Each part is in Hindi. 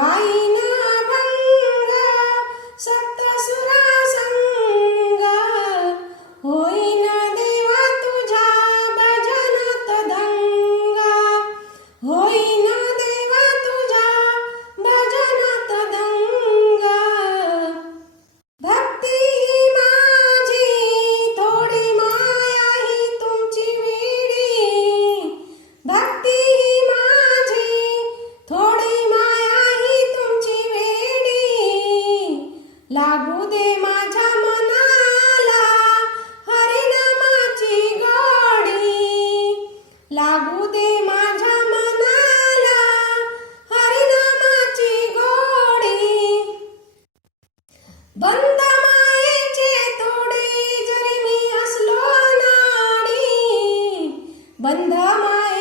Nein! बंधा माए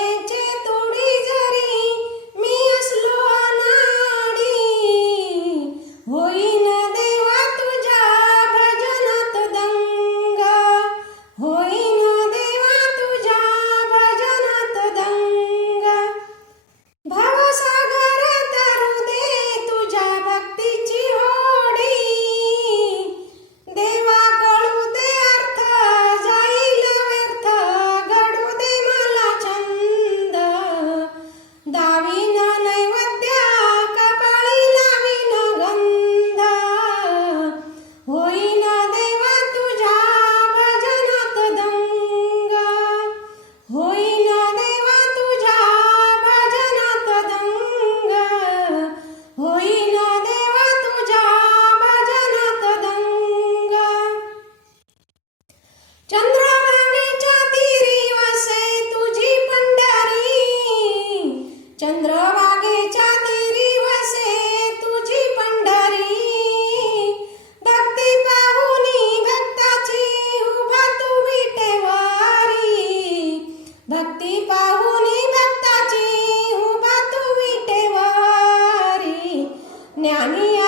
चंद्रभागेच्या तिरी वसे तुझी पंढरी। भक्ती पाहुनी भक्ताची उभा तू पाहुनी भक्ताची उभा तू ज्ञानी